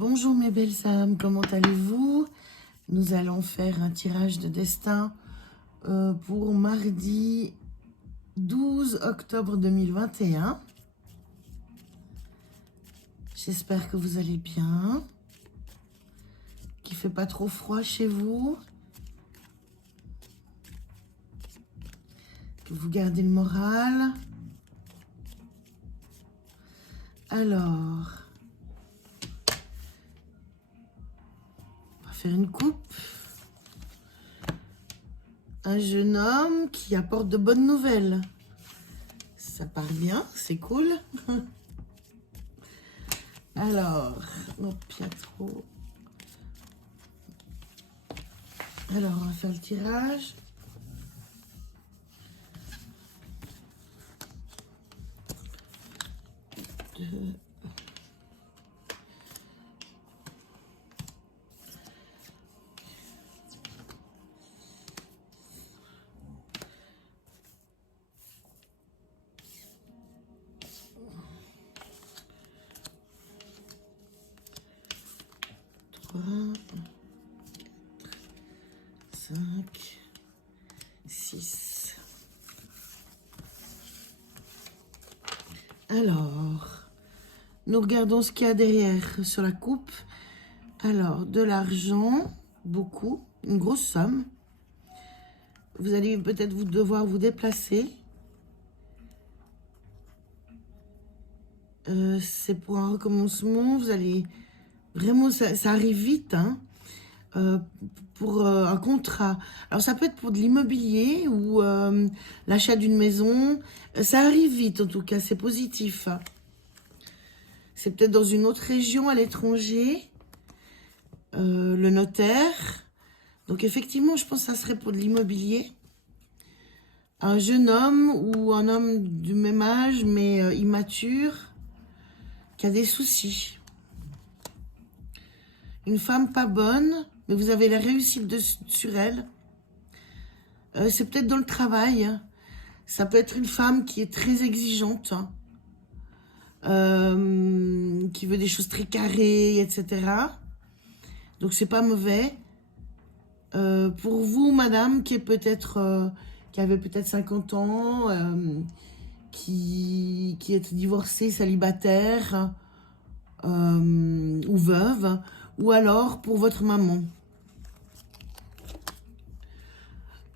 Bonjour mes belles âmes, comment allez-vous? Nous allons faire un tirage de destin pour mardi 12 octobre 2021. J'espère que vous allez bien, qu'il ne fait pas trop froid chez vous, que vous gardez le moral. Alors, on va faire une coupe. Un jeune homme qui apporte de bonnes nouvelles. Ça part bien, c'est cool. Alors, non, Pietro. Alors, on va faire le tirage. Deux. Trois, 5, 6. Alors, nous regardons ce qu'il y a derrière sur la coupe. Alors, de l'argent, beaucoup, une grosse somme. Vous allez peut-être devoir vous déplacer. C'est pour un recommencement. Vous allez vraiment, ça arrive vite, hein, pour un contrat. Alors, ça peut être pour de l'immobilier ou l'achat d'une maison. Ça arrive vite, en tout cas, c'est positif. C'est peut-être dans une autre région, à l'étranger. Le notaire. Donc, effectivement, je pense que ça serait pour de l'immobilier. Un jeune homme ou un homme du même âge, mais immature, qui a des soucis. Une femme pas bonne, mais vous avez la réussite sur elle. C'est peut-être dans le travail. Ça peut être une femme qui est très exigeante, qui veut des choses très carrées, etc. Donc, c'est pas mauvais. Pour vous, madame, qui est peut-être, qui avait peut-être 50 ans, qui est divorcée, célibataire, ou veuve, ou alors pour votre maman.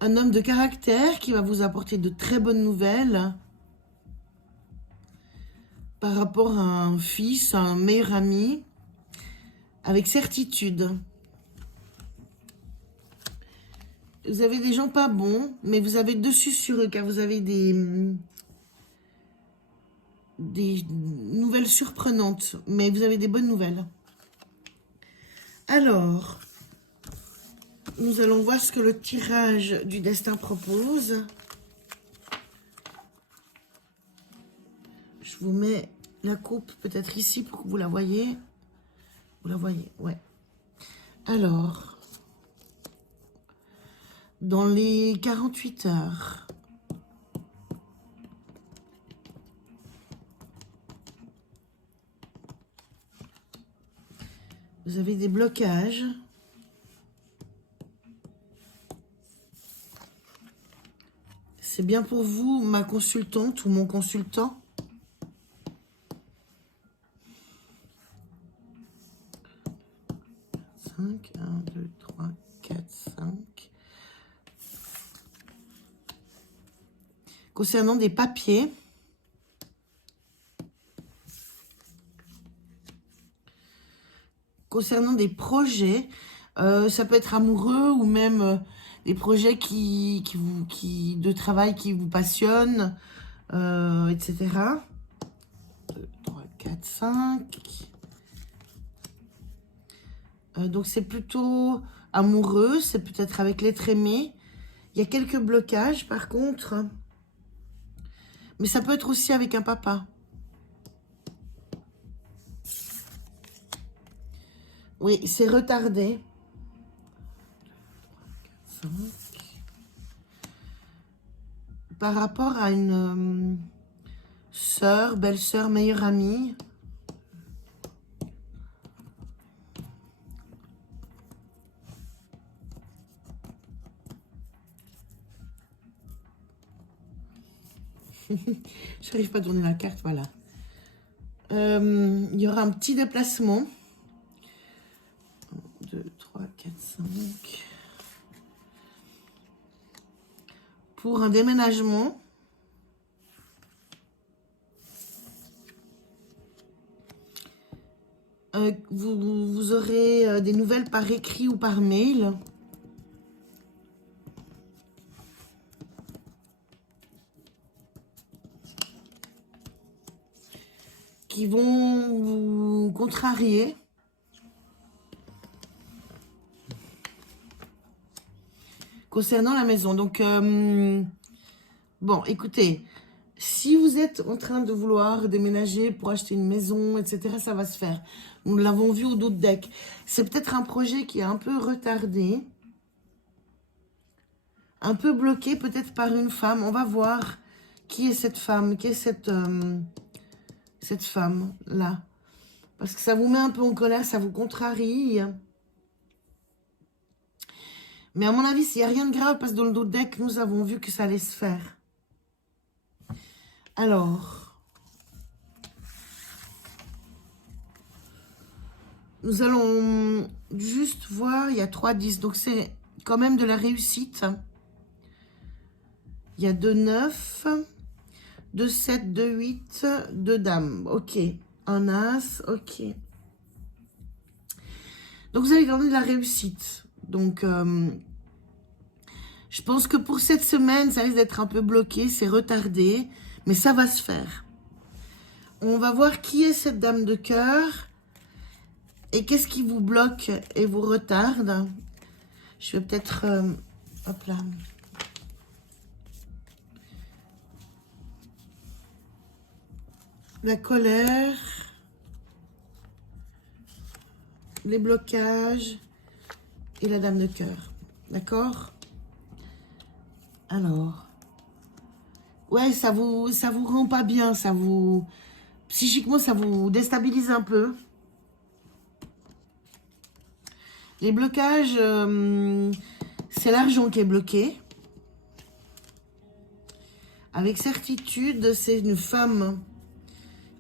Un homme de caractère qui va vous apporter de très bonnes nouvelles par rapport à un fils, à un meilleur ami, avec certitude. Vous avez des gens pas bons, mais vous avez dessus sur eux, car vous avez des nouvelles surprenantes, mais vous avez des bonnes nouvelles. Alors, nous allons voir ce que le tirage du destin propose. Je vous mets la coupe peut-être ici pour que vous la voyez. Vous la voyez, ouais. Alors, dans les 48 heures, vous avez des blocages. C'est bien pour vous, ma consultante ou mon consultant. Un, 2, 3, 4, 5. Concernant des papiers, concernant des projets, ça peut être amoureux ou même des projets de travail qui vous passionnent, etc. 2, 3, 4, 5. Donc, c'est plutôt amoureux, c'est peut-être avec l'être aimé. Il y a quelques blocages, par contre. Mais ça peut être aussi avec un papa. Oui, c'est retardé. 5. Par rapport à une sœur, belle-sœur, meilleure amie. J'arrive pas à tourner la carte, voilà. Il y aura un petit déplacement. 1, 2, 3, 4, 5. Pour un déménagement. Vous aurez des nouvelles par écrit ou par mail. Qui vont vous contrarier. Concernant la maison. Donc, bon, écoutez, si vous êtes en train de vouloir déménager pour acheter une maison, etc., ça va se faire. Nous l'avons vu au dos de deck. C'est peut-être un projet qui est un peu retardé. Un peu bloqué peut-être par une femme. On va voir qui est cette femme, qui est cette femme-là. Parce que ça vous met un peu en colère, ça vous contrarie. Mais à mon avis, s'il n'y a rien de grave, parce que dans le dos de deck, nous avons vu que ça allait se faire. Alors, nous allons juste voir, il y a 3 10, donc c'est quand même de la réussite. Il y a 2 9, 2 7, 2 8, 2 dames, ok. Un as, ok. Donc vous allez garder de la réussite. Donc, je pense que pour cette semaine, ça risque d'être un peu bloqué, c'est retardé, mais ça va se faire. On va voir qui est cette dame de cœur et qu'est-ce qui vous bloque et vous retarde. Je vais peut-être... hop là. La colère, les blocages et la dame de cœur. D'accord? Alors, ouais, ça vous rend pas bien, ça vous... Psychiquement, ça vous déstabilise un peu. Les blocages, c'est l'argent qui est bloqué. Avec certitude, c'est une femme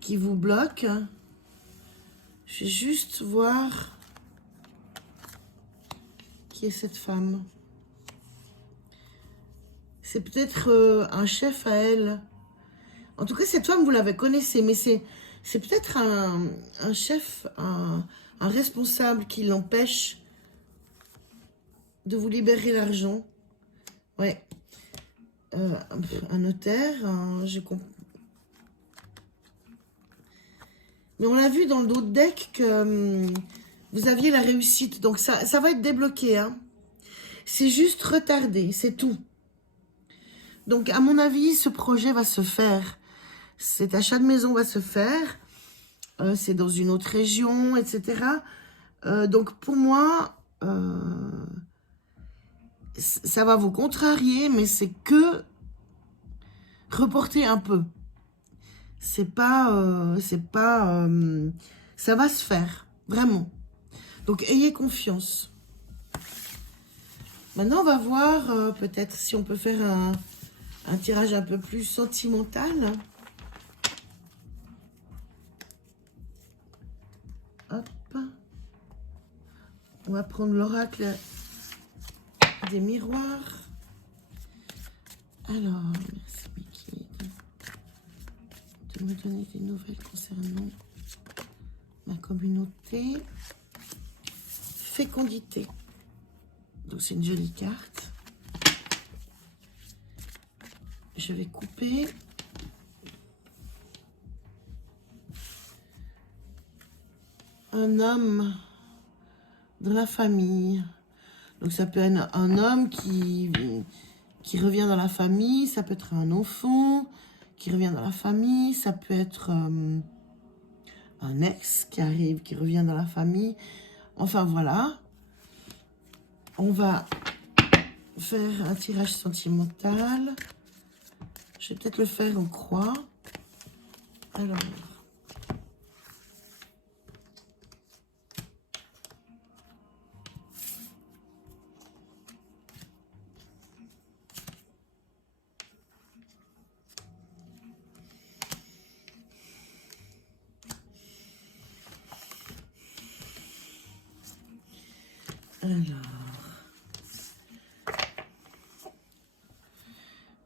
qui vous bloque. Je vais juste voir qui est cette femme. C'est peut-être un chef à elle. En tout cas, cette femme, vous la connaissez, mais c'est peut-être un chef, un responsable qui l'empêche de vous libérer l'argent. Ouais. Un notaire, mais on l'a vu dans le dos de deck que vous aviez la réussite. Donc ça va être débloqué. Hein. C'est juste retardé, c'est tout. Donc à mon avis, ce projet va se faire. Cet achat de maison va se faire. C'est dans une autre région, etc. Donc pour moi, ça va vous contrarier, mais c'est que reporter un peu. Ça va se faire, vraiment. Donc ayez confiance. Maintenant, on va voir peut-être si on peut faire un tirage un peu plus sentimental. Hop. On va prendre l'oracle des miroirs. Alors, merci Mickey de me donner des nouvelles concernant ma communauté. Fécondité. Donc c'est une jolie carte. Je vais couper. Un homme dans la famille. Donc ça peut être un homme qui revient dans la famille, ça peut être un enfant qui revient dans la famille, ça peut être un ex qui arrive, qui revient dans la famille. Enfin voilà. On va faire un tirage sentimental. Je vais peut-être le faire en croix. Alors... Alors,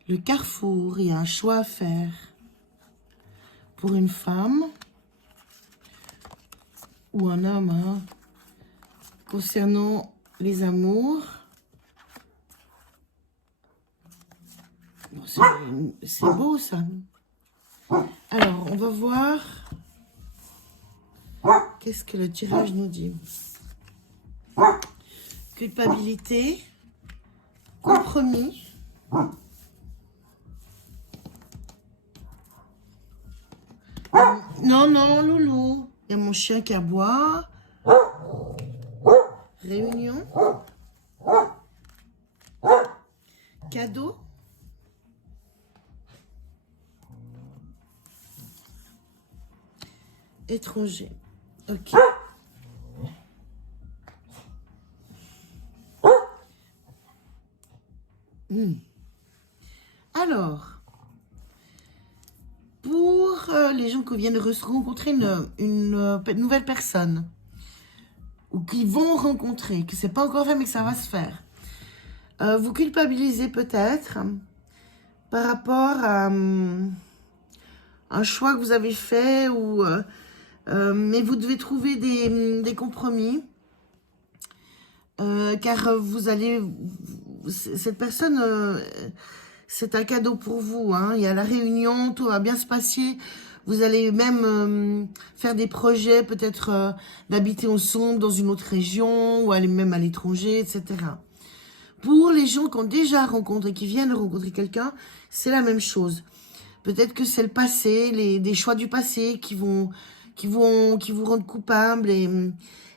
le carrefour, il y a un choix à faire pour une femme ou un homme, hein, concernant les amours. Bon, c'est beau ça. Alors, on va voir qu'est-ce que le tirage nous dit. Culpabilité, compromis, non, non, loulou, il y a mon chien qui aboie, réunion, cadeau, étranger, ok. Alors, pour les gens qui viennent de rencontrer une nouvelle personne, ou qui vont rencontrer, que c'est pas encore fait mais que ça va se faire, vous culpabilisez peut-être par rapport à un choix que vous avez fait, ou, mais vous devez trouver des compromis, car vous allez... Cette personne, c'est un cadeau pour vous, hein. Il y a la réunion, tout va bien se passer. Vous allez même faire des projets, peut-être d'habiter ensemble dans une autre région, ou aller même à l'étranger, etc. Pour les gens qui ont déjà rencontré, qui viennent de rencontrer quelqu'un, c'est la même chose. Peut-être que c'est le passé, des choix du passé qui vous rendent coupable. Et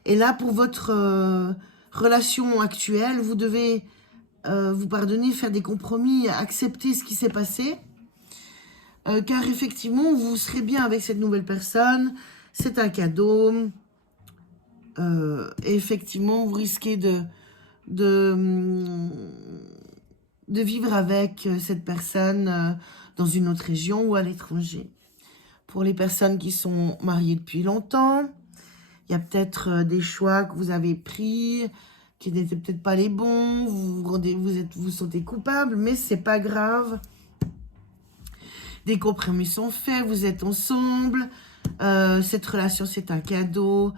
là, pour votre relation actuelle, vous devez vous pardonner, faire des compromis, accepter ce qui s'est passé. Car effectivement, vous serez bien avec cette nouvelle personne. C'est un cadeau. Et effectivement, vous risquez de vivre avec cette personne dans une autre région ou à l'étranger. Pour les personnes qui sont mariées depuis longtemps, il y a peut-être des choix que vous avez pris qui n'étaient peut-être pas les bons, vous sentez coupable, mais c'est pas grave. Des compromis sont faits, vous êtes ensemble, cette relation c'est un cadeau,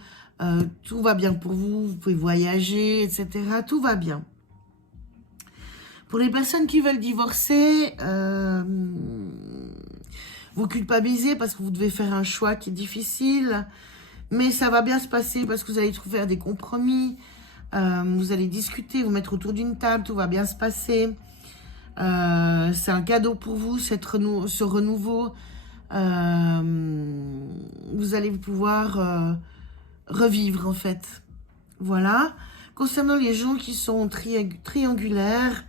tout va bien pour vous, vous pouvez voyager, etc. Tout va bien. Pour les personnes qui veulent divorcer, vous culpabilisez parce que vous devez faire un choix qui est difficile, mais ça va bien se passer parce que vous allez trouver des compromis, vous allez discuter, vous mettre autour d'une table, tout va bien se passer. C'est un cadeau pour vous, ce renouveau. Vous allez pouvoir revivre en fait. Voilà. Concernant les gens qui sont triangulaires,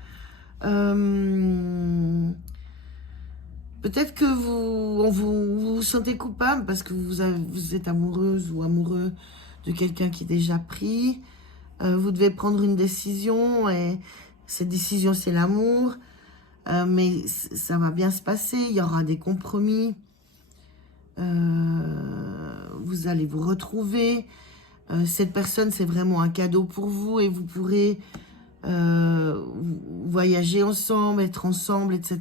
peut-être que vous sentez coupable parce que vous êtes amoureuse ou amoureux de quelqu'un qui est déjà pris. Vous devez prendre une décision et cette décision, c'est l'amour. Mais ça va bien se passer. Il y aura des compromis. Vous allez vous retrouver. Cette personne, c'est vraiment un cadeau pour vous et vous pourrez voyager ensemble, être ensemble, etc.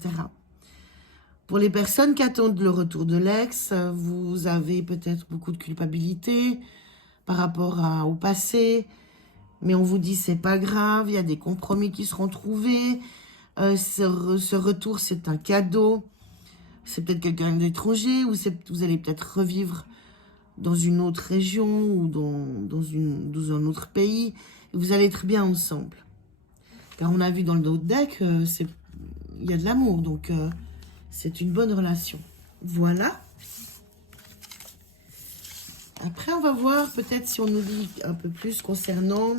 Pour les personnes qui attendent le retour de l'ex, vous avez peut-être beaucoup de culpabilité par rapport au passé. Mais on vous dit, c'est pas grave, il y a des compromis qui seront trouvés. Ce retour, c'est un cadeau. C'est peut-être quelqu'un d'étranger, ou vous allez peut-être revivre dans une autre région ou dans un autre pays. Et vous allez être bien ensemble. Car on a vu dans le autre deck, il y a de l'amour, donc c'est une bonne relation. Voilà. Après, on va voir peut-être si on nous dit un peu plus concernant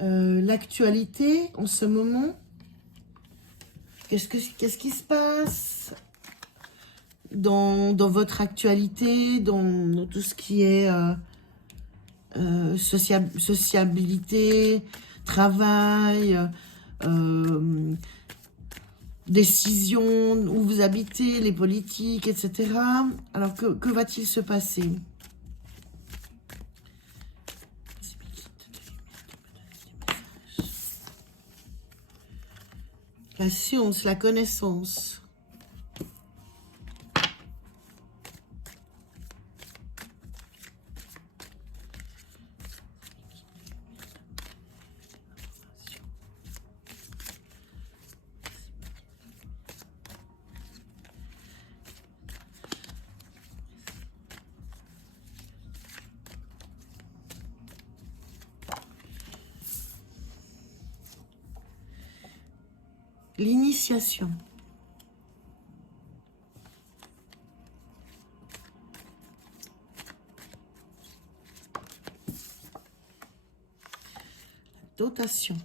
l'actualité en ce moment. Qu'est-ce qui se passe dans votre actualité, dans tout ce qui est sociabilité, travail, décision, où vous habitez, les politiques, etc. Alors, que va-t-il se passer? La science, la connaissance. L'initiation. Dotation.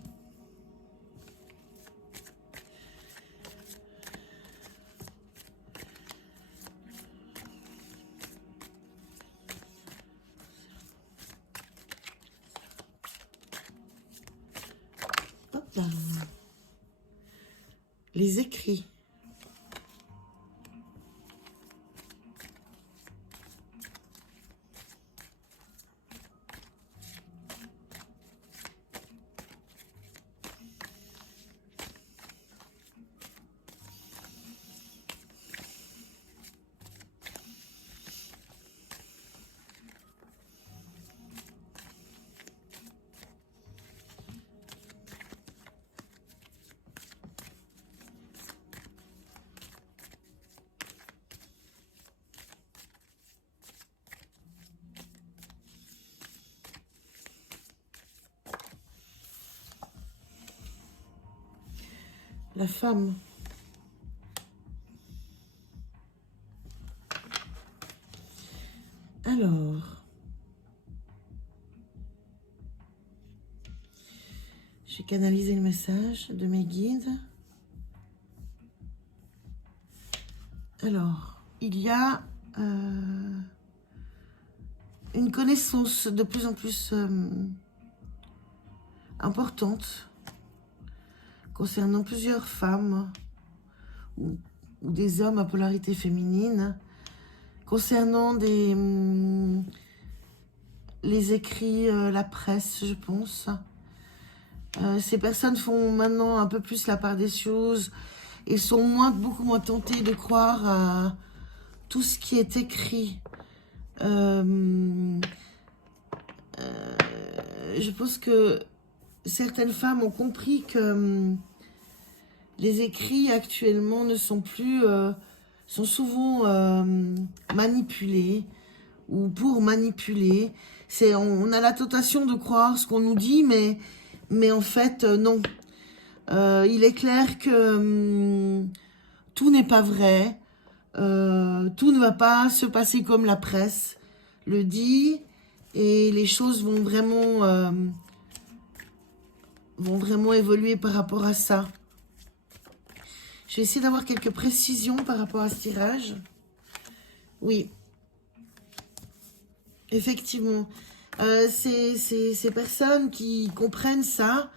Hop là. Les écrits. La femme. Alors, j'ai canalisé le message de mes guides. Alors, il y a une connaissance de plus en plus importante concernant plusieurs femmes ou des hommes à polarité féminine, concernant les écrits, la presse, je pense. Ces personnes font maintenant un peu plus la part des choses et sont beaucoup moins tentées de croire à tout ce qui est écrit. Je pense que certaines femmes ont compris que les écrits actuellement ne sont plus, sont souvent manipulés ou pour manipuler. On a la tentation de croire ce qu'on nous dit, mais en fait, non. Il est clair que tout n'est pas vrai. Tout ne va pas se passer comme la presse le dit. Et les choses vont vraiment évoluer par rapport à ça. Je vais essayer d'avoir quelques précisions par rapport à ce tirage. Oui. Effectivement. Ces personnes qui comprennent ça,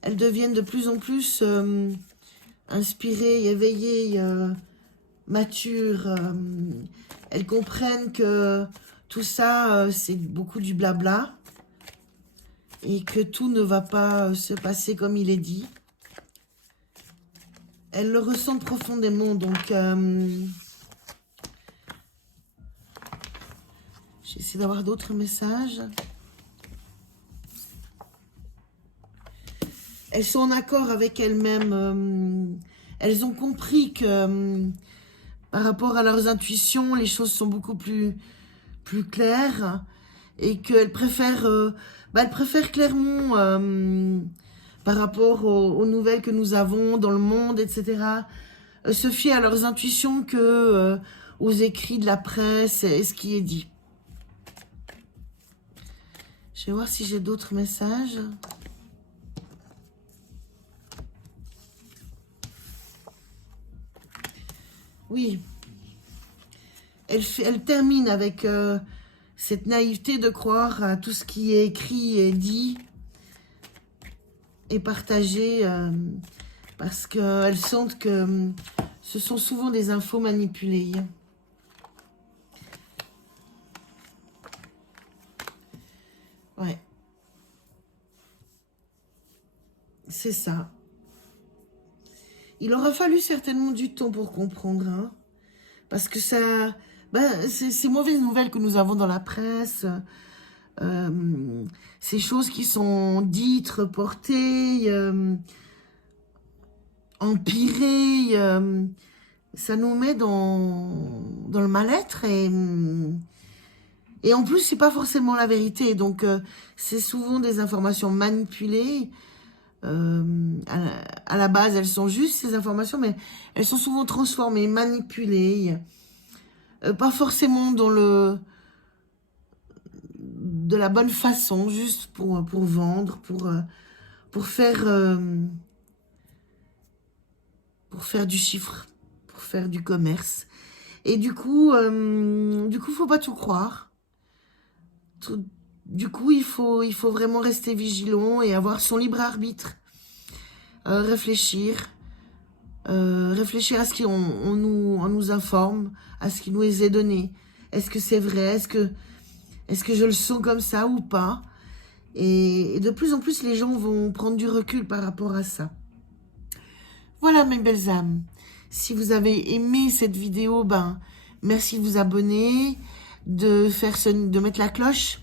elles deviennent de plus en plus inspirées, éveillées, matures. Elles comprennent que tout ça, c'est beaucoup du blabla. Et que tout ne va pas se passer comme il est dit. Elles le ressentent profondément, donc j'essaie d'avoir d'autres messages. Elles sont en accord avec elles-mêmes. Elles ont compris que par rapport à leurs intuitions, les choses sont beaucoup plus claires et qu'elles préfèrent, elles préfèrent clairement, par rapport aux nouvelles que nous avons dans le monde, etc., se fier à leurs intuitions que aux écrits de la presse et ce qui est dit. Je vais voir si j'ai d'autres messages. Oui. Elle termine avec cette naïveté de croire à tout ce qui est écrit et dit et partagé parce qu'elles sentent que ce sont souvent des infos manipulées. Ouais. C'est ça. Il aura fallu certainement du temps pour comprendre, hein, parce que ça, ces mauvaises nouvelles que nous avons dans la presse, ces choses qui sont dites, reportées, empirées, ça nous met dans le mal-être et en plus, c'est pas forcément la vérité. Donc, c'est souvent des informations manipulées. À la base, elles sont juste ces informations, mais elles sont souvent transformées, manipulées. Pas forcément de la bonne façon, juste pour vendre, pour faire du chiffre, pour faire du commerce. Et du coup, faut pas tout croire. Du coup, il faut vraiment rester vigilant et avoir son libre arbitre. Réfléchir à ce qu'on nous informe, à ce qui nous est donné. Est-ce que c'est vrai? Est-ce que je le sens comme ça ou pas? Et de plus en plus, les gens vont prendre du recul par rapport à ça. Voilà, mes belles âmes. Si vous avez aimé cette vidéo, merci de vous abonner, de mettre la cloche,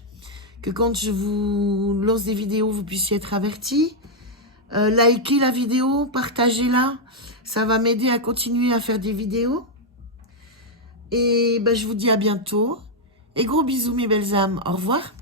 que quand je vous lance des vidéos, vous puissiez être avertis. Likez la vidéo, partagez-la, ça va m'aider à continuer à faire des vidéos. Et je vous dis à bientôt. Et gros bisous, mes belles âmes. Au revoir.